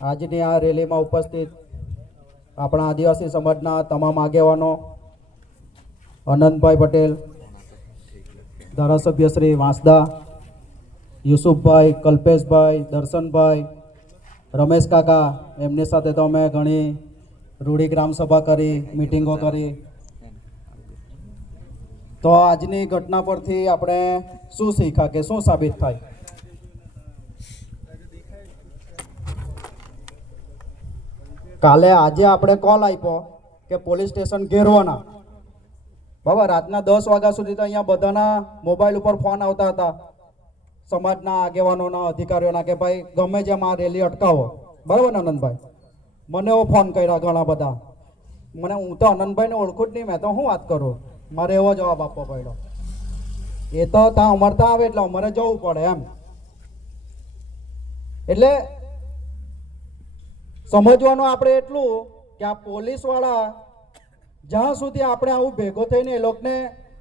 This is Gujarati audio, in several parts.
આજની આ રેલીમાં ઉપસ્થિત આપણા આદિવાસી સમાજના તમામ આગેવાનો, અનંતભાઈ પટેલ, ધારાસભ્ય શ્રી વાંસદા, યુસુફભાઈ, કલ્પેશભાઈ, દર્શનભાઈ, રમેશ કાકા, એમની સાથે તો અમે ઘણી રૂડી ગ્રામ સભા કરી, મિટિંગો કરી. તો આજની ઘટના પરથી આપણે શું શીખ્યા કે શું સાબિત થાય? કાલે આજે આપણે કોલ આપ્યો કે પોલીસ સ્ટેશન ઘેરવાના. બરાબર, રાતના 10 વાગ્યા સુધી તો અહીંયા બધાના મોબાઈલ ઉપર ફોન આવતા હતા, સમાજના આગેવાનોના, અધિકારીઓના, કે ભાઈ ગમે જેમ આ રેલી અટકાવો. બરાબર ને આનંદભાઈ? મને એવો ફોન કર્યા ઘણા બધા. હું તો આનંદભાઈને ઓળખું જ નહીં, મેં તો શું વાત કરું? મારે એવો જવાબ આપવો પડ્યો. એ તો ત્યાં અમરતા આવે એટલે અમારે જવું પડે એમ. એટલે સમજવાનું આપણે એટલું કે આ પોલીસ વાળા જ્યાં સુધી આપણે આવું ભેગો થઈને એ લોકોને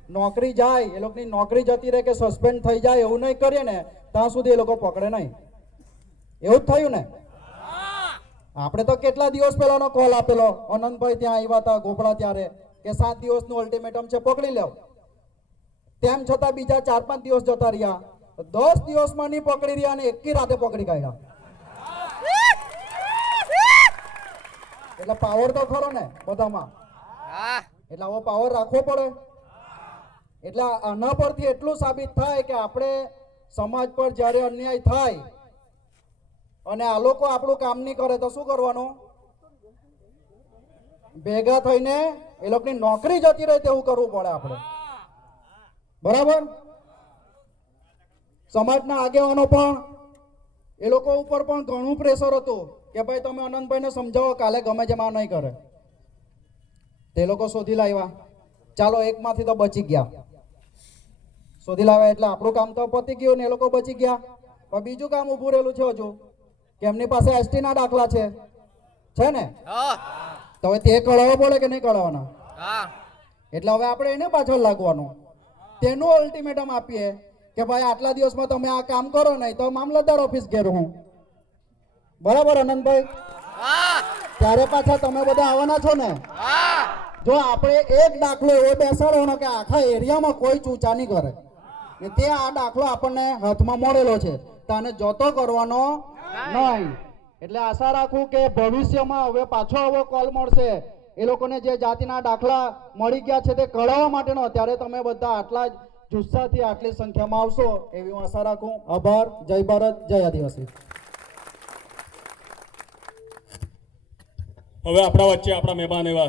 નોકરી જાય, એ લોકોની નોકરી જતી રહે કે સસ્પેન્ડ થઈ જાય એવું નહીં કરીએ ને ત્યાં સુધી એ લોકો પકડે નહીં. એવું જ થયું ને? આપણે તો કેટલા દિવસ પહેલાનો કોલ આપેલો, અનંતભાઈ ત્યાં આવ્યા હતા ગોપડા ત્યારે, કે 7 દિવસનું અલ્ટિમેટમ છે, પકડી લેવ. તેમ છતાં બીજા 4-5 દિવસ જતા રહ્યા, 10 દિવસમાં નહીં પકડી રહ્યા અને એકી રાતે પકડી કાઢ્યા. એટલે પાવર તો ખરો ને બધામાં, એટલે આવો પાવર રાખવો પડે. એટલે આના પરથી એટલું સાબિત થાય કે આપણે સમાજ પર જ્યારે અન્યાય થાય અને આ લોકો આપણું કામ નહીં કરે તો શું કરવાનું? ભેગા થઈને એ લોકોની નોકરી જતી રહે તેવું કરવું પડે આપણે. બરાબર? સમાજના આગેવાનો પણ એ લોકો ઉપર પણ ઘણું પ્રેશર હતું કે ભાઈ તમે અનંતભાઈને સમજાવો કાલે ગમે જેમ આ નહીં કરે. તે લોકો શોધી લાવ્યા. ચાલો એકમાંથી તો બચી ગયા. શોધી લાવ્યા એટલે આપણું કામ તો પતી ગયું ને એ લોકો બચી ગયા. પણ બીજું કામ ઊભું રહેલું છે હજુ, કે એમની પાસે એસટી ના દાખલા છે ને? તો હવે તે કઢાવવા પડે કે નહીં કઢાવવાના? એટલે હવે આપણે એને પાછળ લાગવાનું. તેનું અલ્ટિમેટમ આપીએ કે ભાઈ આટલા દિવસમાં તમે આ કામ કરો નહીં તો મામલતદાર ઓફિસ ઘેર હું. બરાબર આનંદભાઈ? ત્યારે પાછા તમે બધા આવવાના છો ને? જો આપણે એક દાખલો એવો બેસાડવાનો કે આખા એરિયામાં કોઈ ચૂચા નહીં કરે, ને તે આ દાખલો આપણને હાથમાં મળેલો છે, તને જોતો કરવાનો નહીં. એટલે આશા રાખું કે ભવિષ્યમાં હવે પાછો આવો કોલ મળશે, એ લોકોને જે જાતિના દાખલા મળી ગયા છે તે કઢાવવા માટેનો, ત્યારે તમે બધા આટલા જ જુસ્સાથી આટલી સંખ્યામાં આવશો એવી હું આશા રાખું. આભાર. જય ભારત, જય આદિવાસી. હવે આપણા વચ્ચે આપણા મહેમાન એવા